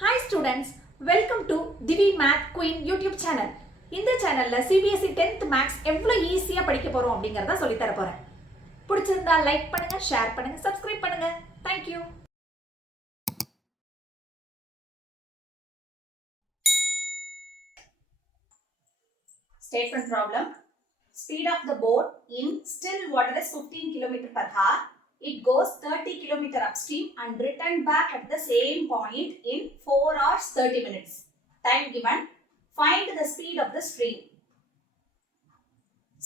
Hi students, welcome to Divi Math Queen YouTube channel. இந்த சேனல்ல CBSE 10th Maths எவ்வளவு ஈஸியா படிக்க போறோம் அப்படிங்கறத சொல்லி தர போறேன். பிடிச்சிருந்தா லைக் பண்ணுங்க, ஷேர் பண்ணுங்க, சப்ஸ்கிரைப் பண்ணுங்க. Thank you. Statement problem. Speed of the boat in still water is 15 km per hour. It goes 30 km upstream and return back at the same point in 4 hours 30 minutes. Time given. Find the speed of the stream.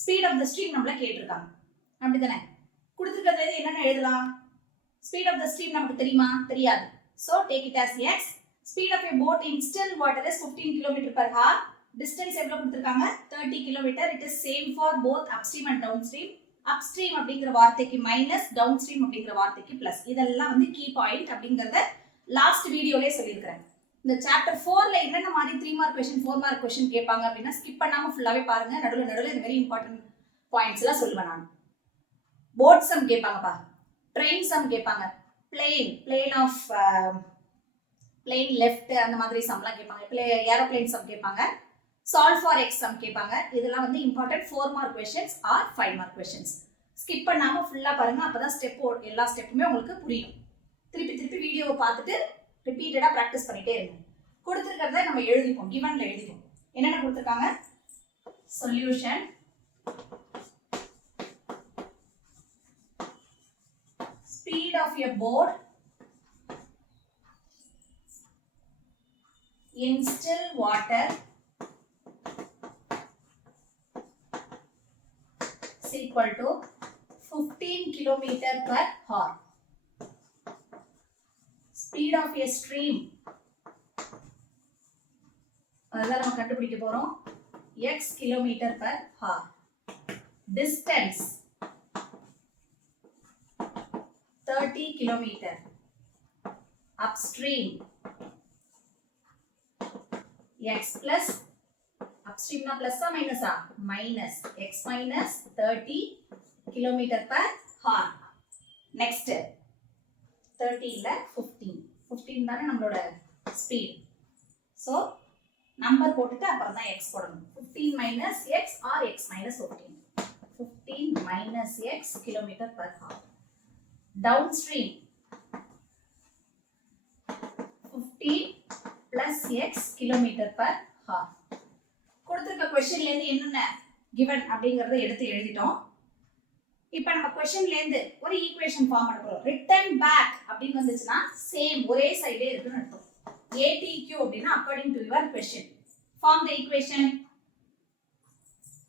Speed of the stream நம்மள கேட்டிருக்காங்க. அப்படிதானே? கொடுத்திருக்கிறது என்னன்னு எழுதலாம்? Speed of the stream நமக்கு தெரியுமா? தெரியாது. So take it as x. Speed of a boat in still water is 15 km per hour. Distance எவ்வளவு கொடுத்திருக்காங்க? 30 km. It is same for both upstream and downstream. Upstream அப்படிங்கிற வார்த்தைக்கு minus, downstream அப்படிங்கிற வார்த்தைக்கு பிளஸ். இதெல்லாம் வந்து கீ பாயிண்ட் அப்படிங்கறத லாஸ்ட் வீடியோலயே சொல்லியிருக்கிறேன். இந்த சாப்டர் 4ல என்னென்ன மாதிரி 3 மார்க் क्वेश्चन 4 மார்க் क्वेश्चन கேட்பாங்க அப்படினா ஸ்கிப் பண்ணாம ஃபுல்லாவே பாருங்க. நடுவுல இந்த வெரி இம்பார்ட்டன்ட் பாயிண்ட்ஸ் எல்லாம் சொல்லுவேன் நான். போட் சம் கேட்பாங்கப்பா. ட்ரெயின் சம் கேட்பாங்க. பிளேன் ஆஃப் பிளேன் லெஃப்ட் அந்த மாதிரி சம்லாம் கேட்பாங்க. ஏரோப்ளேன் சம் கேட்பாங்க. Solve for x sum கேட்பாங்க. இதெல்லாம் வந்து important 4 mark questions or 5 mark questions. ஸ்கிப் பண்ணாம ஃபுல்லா பாருங்க. அப்பதான் எல்லா ஸ்டெப்புமே உங்களுக்கு புரியும். திருப்பி வீடியோவை பார்த்துட்டு ரிப்பீட்டடா பிராக்டிஸ் பண்ணிட்டே இருங்க. கொடுத்திருக்கிறத நம்ம எழுதிப்போம். கிவன்ல எழுதிப்போம். என்னென்ன கொடுத்திருக்காங்க? Solution, speed of a boat in still water equal to 15 km per hour. Speed of a stream அதெல்லாம் நம்ம கண்டுபிடிக்க போறோம். x km per hour. Distance 30 km. Upstream x plus upstream na plus or minus ah minus x minus 30 km per hour. Next 30 இல்ல 15 தானே நம்மளோட speed. So number போட்டுட்டு அப்புறம் தான் x போடணும். 15 minus x or x minus 15. 15 minus x km per hour. Downstream 15 plus x km per hour. கொடுத்திருக்க क्वेश्चनல இருந்து என்னென்ன given அப்படிங்கறத எடுத்து எழுதிட்டோம். இப்போ நம்ம क्वेश्चनல இருந்து ஒரு ஈக்குவேஷன் ஃபார்ம் பண்ண போறோம். ரிட்டர்ன் பேக் அப்படி வந்துச்சுனா சேம் ஒரே சைடே இருக்குன்னு அர்த்தம். ATQ அப்படினா according to your question. Form the equation.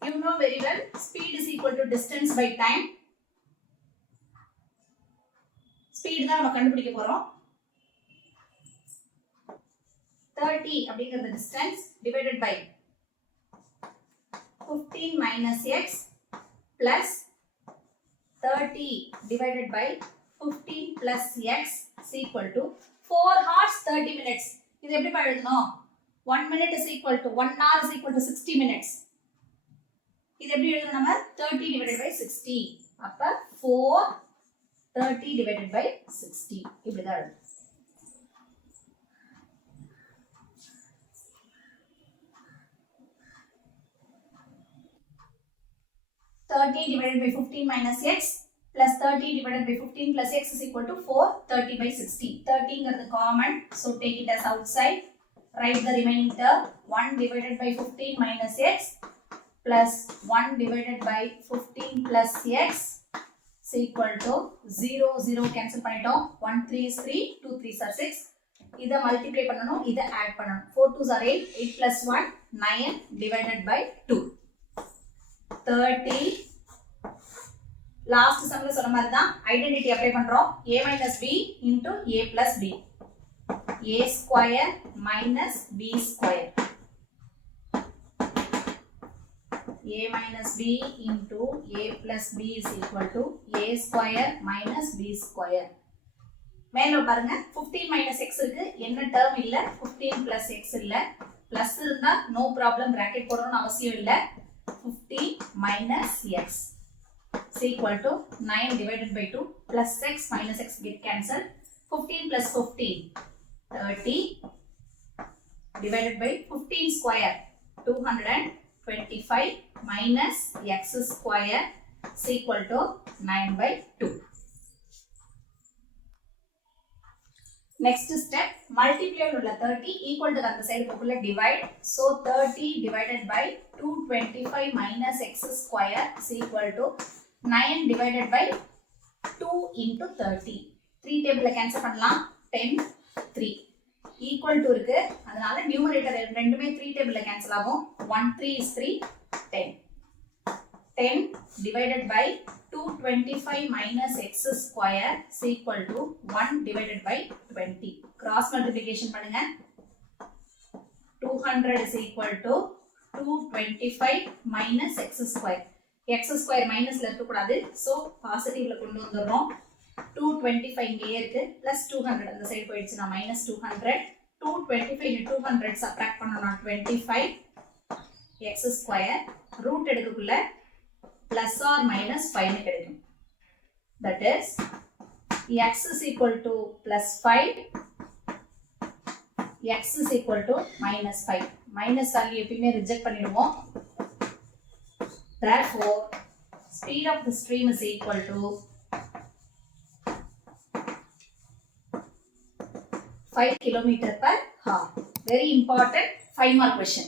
You know very well speed is equal to distance by time. Speed தான் நம்ம கண்டுபிடிக்க போறோம். 30 அப்படிங்கறது distance divided by 15 minus x plus 30 divided by 15 plus x is equal to 4 hours 30 minutes. இது எப்படி எழுதணும்? 1 minute is equal to 1 hour is equal to 60 minutes. இது எப்படி எழுதணும் நம்ம? 30 divided by 60. அப்ப 4 30 divided by 60 இப்படி தான் எழுதணும். 30 divided by 15 minus x plus 30 divided by 15 plus x is equal to 4 30 by 60. 30 is common, so take it as outside. Write the remaining term. 1 divided by 15 minus x plus 1 divided by 15 plus x is equal to 0 0 cancel பண்ணிட்டோம். 1 3 is 3, 2 3s are 6. இதை multiply பண்ணனும், இதை add பண்ணனும். 4 2s are 8, 8 plus 1 9 divided by 2. 30 லாஸ்ட் சம்ல சொன்ன மாதிரி தான் identity apply பண்றோம். a minus b into a plus b. a square minus b square. a minus b into a plus b is equal to a square minus b square. மேல பாருங்க 15 minus x இருக்கு. என்ன டேர்ம் இல்ல. 15 plus x இல்ல. பிளஸ் இருந்தா no problem, bracket போடணும்னு அவசியம் இல்ல. 15 minus x is equal to 9 divided by 2 plus x minus x get cancelled. 15 plus 15 30 divided by 15 square 225 minus x square is equal to 9 by 2. Next step, multiply உள்ள 30 equal to அந்த சைடு போக்குள்ள divide. So 30 divided by 225 minus x square is equal to 9 divided by 2 into 30. 3 டேபிள்ல கேன்சல் பண்ணலாம். 10 3 equal to இருக்கு. அதனால நியூமரேட்டர் ரெண்டுமே 3 டேபிள்ல கேன்சல் ஆகும். 1 3 is 3 10. 10 divided by 225 minus x square is equal to 1 divided by 20. Cross multiplication பண்ணுங்க. 200 is equal to 225 minus x square. x square minusல இருக்க கூடாது. So பாசிட்டிவ்ல கொண்டு வந்துறோம். 225 இங்கே இருக்கு plus 200 அந்த சைடு போயிடுச்சுனா minus 200. 225 into 200 subtract பண்ணனும்னா 25 x square root எடுக்கக்குள்ள plus or minus 5 னு கிடைக்கும். That is x is equal to plus 5, x is equal to minus 5. Minus value எப்பயுமே reject பண்ணிடுவோம். Therefore, speed of the stream is equal to 5 km per hour. Very important 5 mark question.